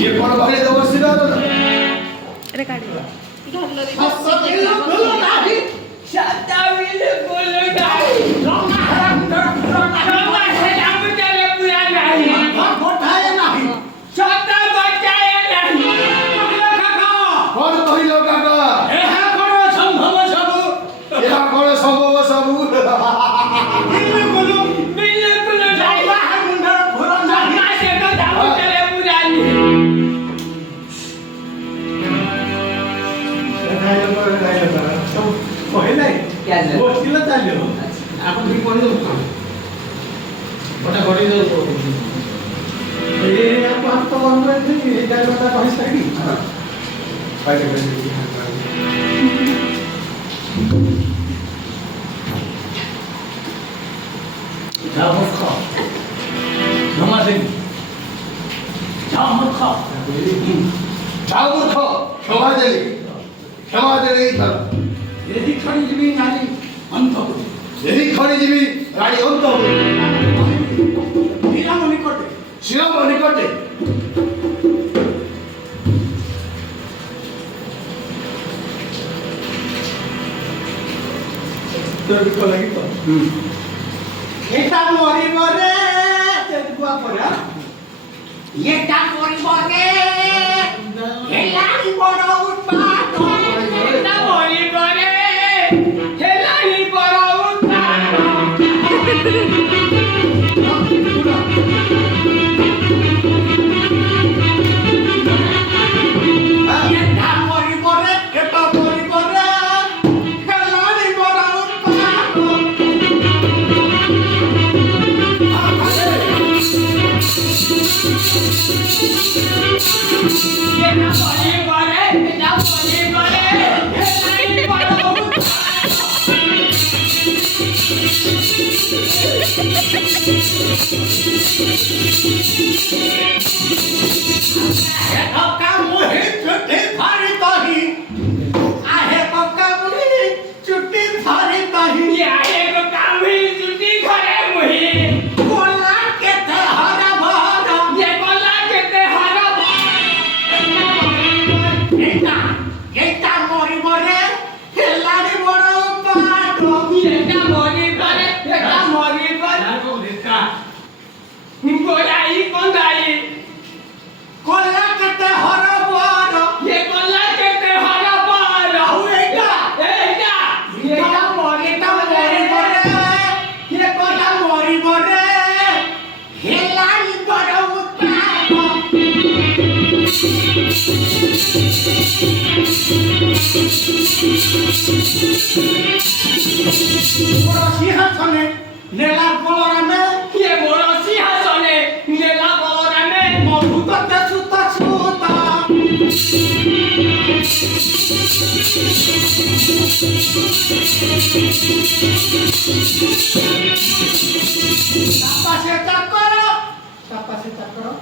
ये कोण बघले तर वर्षी ना अरे काढ गोष्टीला चालले आपण मी कोणी जाऊ मोठा घडी जाऊ हे आपण तो बनवाय नाही हे काय होता पाहिजे पाहिजे जाऊ खा नमाज जाऊ खा जाऊ खा क्षमा दे यदि खड़ी जीवी नारी अंत हो यदि खड़ी जीवी रानी अंत हो श्रीराम निकटे तो बिको लगी तो एटा मोरी मोरे तेगुआ परा एटा मोरी मोरे हेलानी बड़ो उत्पाद एटा मोरी मोरे हेलानी बड़ो उत्पाद एटा मोरी मोरे एटा मोरी मोरे हेलानी बड़ो उत्पाद एटा मोरी मोरे एटा मोरी मोरे हेलानी बड़ो पक्का मुही चुट्टी फारी तही आहे पक्का मुही चुट्टी फारी तही आहे पक्का मुही चुट्टी खरे मुही कोला केते हरा भरा ये कोला केते हरा एटा मोरी मोरे हेलानी बड़ो पाटो एटा मोरी मोरे एटा मोरी मोरे देखा गोलाई कोंदाई कोला केते हरा भरा ये कोला केते हरा भरा एटा मोरी मोरे ये कोला मोरी मोरे हेलानी बड़ो पाटो बड़ो सिंहासने नेला बलरामे ये बड़ो सिंहासने नेला बलरामे मधुता सुता सुता तापा से चाकरो